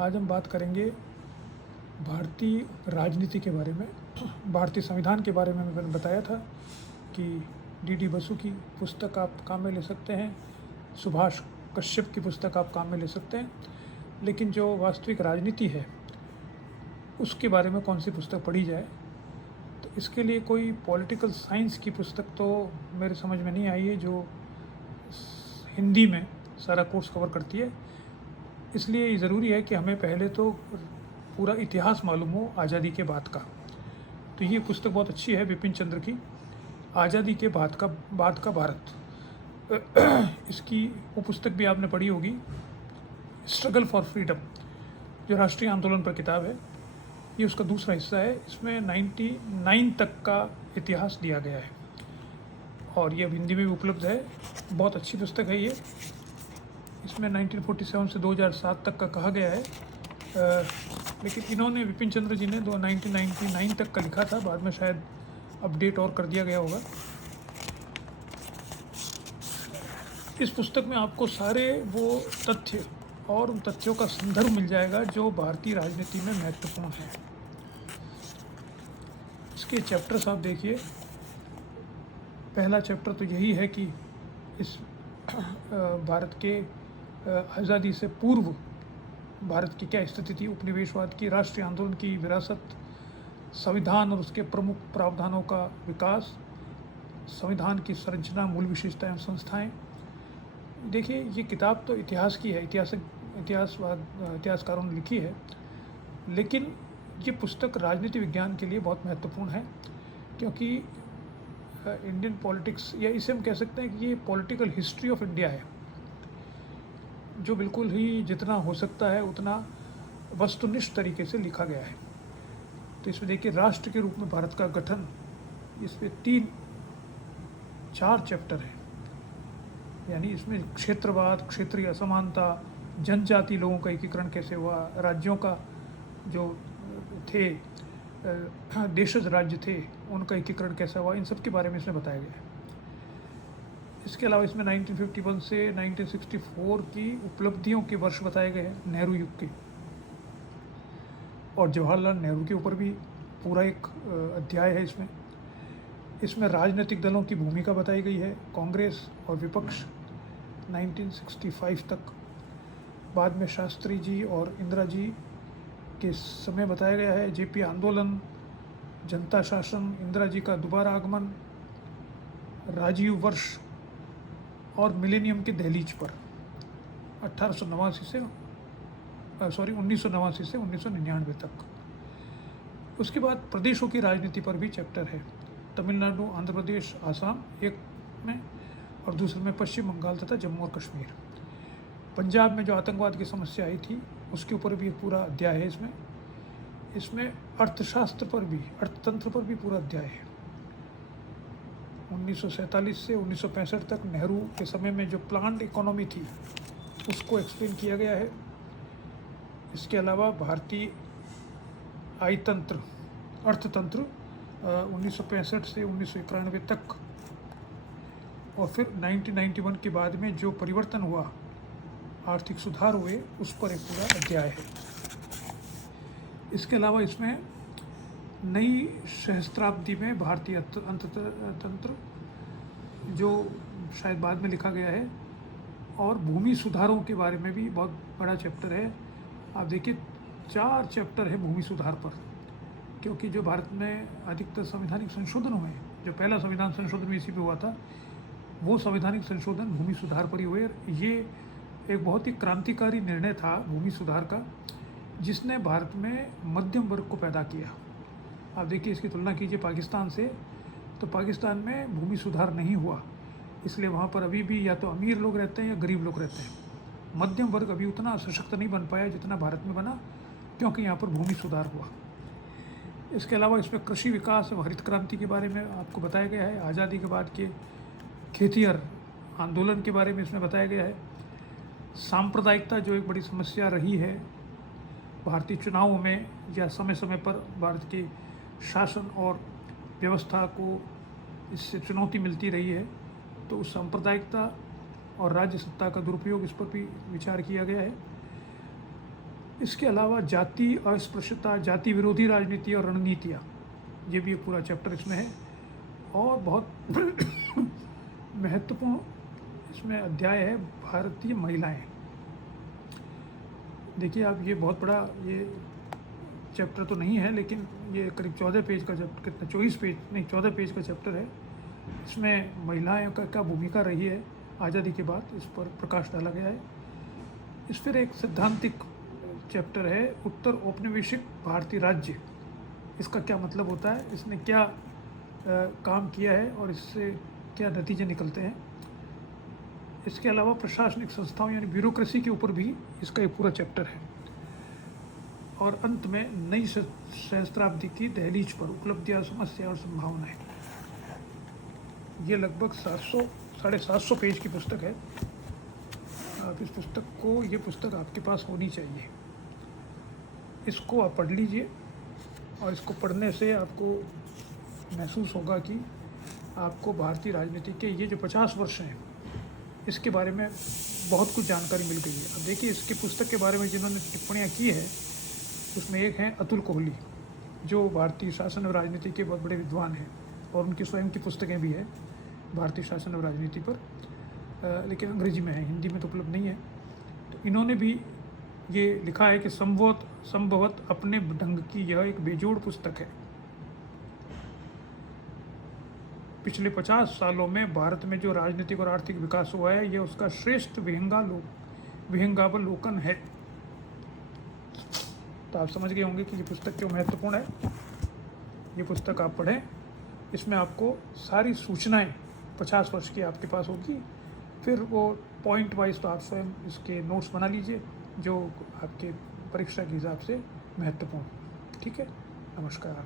आज हम बात करेंगे भारतीय राजनीति के बारे में। भारतीय संविधान के बारे में मैंने बताया था कि डी बसु की पुस्तक आप काम में ले सकते हैं, सुभाष कश्यप की पुस्तक आप काम में ले सकते हैं, लेकिन जो वास्तविक राजनीति है उसके बारे में कौन सी पुस्तक पढ़ी जाए। तो इसके लिए कोई पॉलिटिकल साइंस की पुस्तक तो मेरे समझ में नहीं आई है जो हिंदी में सारा कोर्स कवर करती है। इसलिए ये ज़रूरी है कि हमें पहले तो पूरा इतिहास मालूम हो आज़ादी के बाद का। तो ये पुस्तक बहुत अच्छी है बिपिन चंद्र की, आज़ादी के बाद का भारत। इसकी वो पुस्तक भी आपने पढ़ी होगी, स्ट्रगल फॉर फ्रीडम, जो राष्ट्रीय आंदोलन पर किताब है। ये उसका दूसरा हिस्सा है। इसमें 99 तक का इतिहास दिया गया है और ये अब हिंदी में भी उपलब्ध है। बहुत अच्छी पुस्तक है ये। इसमें 1947 से 2007 तक का कहा गया है, लेकिन इन्होंने विपिन चंद्र जी ने 1999 तक का लिखा था, बाद में शायद अपडेट और कर दिया गया होगा। इस पुस्तक में आपको सारे वो तथ्य और उन तथ्यों का संदर्भ मिल जाएगा जो भारतीय राजनीति में महत्वपूर्ण है। इसके चैप्टर्स आप देखिए। पहला चैप्टर तो यही है कि इस भारत के आज़ादी से पूर्व भारत की क्या स्थिति थी, उपनिवेशवाद की, राष्ट्रीय आंदोलन की विरासत, संविधान और उसके प्रमुख प्रावधानों का विकास, संविधान की संरचना, मूल विशेषताएं, संस्थाएं। देखिए, ये किताब तो इतिहास की है, इतिहासकारों ने लिखी है, लेकिन ये पुस्तक राजनीति विज्ञान के लिए बहुत महत्वपूर्ण है, क्योंकि इंडियन पॉलिटिक्स, या इसे हम कह सकते हैं कि ये पॉलिटिकल हिस्ट्री ऑफ इंडिया है, जो बिल्कुल ही जितना हो सकता है उतना वस्तुनिष्ठ तरीके से लिखा गया है। तो इसमें देखिए, राष्ट्र के रूप में भारत का गठन, इसमें 4 चैप्टर हैं। यानी इसमें क्षेत्रवाद, क्षेत्रीय असमानता, जनजाति लोगों का एकीकरण कैसे हुआ, राज्यों का जो थे देशज राज्य थे उनका एकीकरण कैसा हुआ, इन सब के बारे में इसमें बताया गया है। इसके अलावा इसमें 1951 से 1964 की उपलब्धियों के वर्ष बताए गए हैं, नेहरू युग के, और जवाहरलाल नेहरू के ऊपर भी पूरा एक अध्याय है इसमें। इसमें राजनीतिक दलों की भूमिका बताई गई है, कांग्रेस और विपक्ष 1965 तक। बाद में शास्त्री जी और इंदिरा जी के समय बताया गया है, जेपी आंदोलन, जनता शासन, इंदिरा जी का दोबारा आगमन, राजीव वर्ष और मिलेनियम के दहलीज पर 1989 से 1999 तक। उसके बाद प्रदेशों की राजनीति पर भी चैप्टर है, तमिलनाडु, आंध्र प्रदेश, आसाम एक में, और दूसरे में पश्चिम बंगाल तथा जम्मू और कश्मीर। पंजाब में जो आतंकवाद की समस्या आई थी उसके ऊपर भी एक पूरा अध्याय है इसमें अर्थशास्त्र पर भी, अर्थतंत्र पर भी पूरा अध्याय है। 1947 से 1965 तक नेहरू के समय में जो प्लान्ड इकोनॉमी थी उसको एक्सप्लेन किया गया है। इसके अलावा भारतीय अर्थतंत्र 1965 से 1991 तक, और फिर 1991 के बाद में जो परिवर्तन हुआ, आर्थिक सुधार हुए, उस पर एक पूरा अध्याय है। इसके अलावा इसमें नई सहस्त्राब्दी में भारतीय अर्थतंत्र, जो शायद बाद में लिखा गया है, और भूमि सुधारों के बारे में भी बहुत बड़ा चैप्टर है। आप देखिए, 4 चैप्टर है भूमि सुधार पर, क्योंकि जो भारत में अधिकतर संवैधानिक संशोधन हुए, जो पहला संविधान संशोधन इसी पे हुआ था, वो संवैधानिक संशोधन भूमि सुधार पर ही हुए। ये एक बहुत ही क्रांतिकारी निर्णय था भूमि सुधार का, जिसने भारत में मध्यम वर्ग को पैदा किया। आप देखिए, इसकी तुलना कीजिए पाकिस्तान से, तो पाकिस्तान में भूमि सुधार नहीं हुआ, इसलिए वहाँ पर अभी भी या तो अमीर लोग रहते हैं या गरीब लोग रहते हैं। मध्यम वर्ग अभी उतना सशक्त नहीं बन पाया जितना भारत में बना, क्योंकि यहाँ पर भूमि सुधार हुआ। इसके अलावा इसमें कृषि विकास और हरित क्रांति के बारे में आपको बताया गया है। आज़ादी के बाद के खेतिहर आंदोलन के बारे में इसमें बताया गया है। सांप्रदायिकता जो एक बड़ी समस्या रही है भारतीय चुनावों में, या समय समय पर भारत के शासन और व्यवस्था को इससे चुनौती मिलती रही है, तो उस सांप्रदायिकता और राज्य सत्ता का दुरुपयोग, इस पर भी विचार किया गया है। इसके अलावा जाति अस्पृश्यता, जाति विरोधी राजनीति और रणनीतियाँ, ये भी एक पूरा चैप्टर इसमें है। और बहुत महत्वपूर्ण इसमें अध्याय है भारतीय महिलाएं। देखिए आप, ये बहुत बड़ा ये चैप्टर तो नहीं है, लेकिन ये करीब 14 पेज का चैप्टर, कितना 24 पेज नहीं 14 पेज का चैप्टर है। इसमें महिलाएं का क्या भूमिका रही है आज़ादी के बाद, इस पर प्रकाश डाला गया है। इस पर एक सैद्धांतिक चैप्टर है, उत्तर औपनिवेशिक भारतीय राज्य, इसका क्या मतलब होता है, इसने क्या काम किया है और इससे क्या नतीजे निकलते हैं। इसके अलावा प्रशासनिक संस्थाओं यानी ब्यूरोक्रेसी के ऊपर भी इसका एक पूरा चैप्टर है। और अंत में नई सहस्त्राब्दी की दहलीज पर उपलब्धियां, समस्या और संभावनाएं। ये लगभग 750 पेज की पुस्तक है। आप इस पुस्तक को, ये पुस्तक आपके पास होनी चाहिए। इसको आप पढ़ लीजिए और इसको पढ़ने से आपको महसूस होगा कि आपको भारतीय राजनीति के ये जो 50 वर्ष हैं इसके बारे में बहुत कुछ जानकारी मिल गई है। अब देखिए, इसकी पुस्तक के बारे में जिन्होंने टिप्पणियाँ की है उसमें एक हैं अतुल कोहली, जो भारतीय शासन और राजनीति के बहुत बड़े विद्वान हैं, और उनकी स्वयं की पुस्तकें भी हैं भारतीय शासन और राजनीति पर, लेकिन अंग्रेजी में है, हिंदी में तो उपलब्ध नहीं है। तो इन्होंने भी ये लिखा है कि संभवत अपने ढंग की यह एक बेजोड़ पुस्तक है। पिछले 50 सालों में भारत में जो राजनीतिक और आर्थिक विकास हुआ है, यह उसका श्रेष्ठ विहंगावलोकन है। तो आप समझ गए होंगे कि ये पुस्तक क्यों महत्वपूर्ण है। ये पुस्तक आप पढ़ें, इसमें आपको सारी सूचनाएं 50 वर्ष की आपके पास होगी। फिर वो पॉइंट वाइज तो आप स्वयं इसके नोट्स बना लीजिए जो आपके परीक्षा के हिसाब से महत्वपूर्ण। ठीक है, नमस्कार।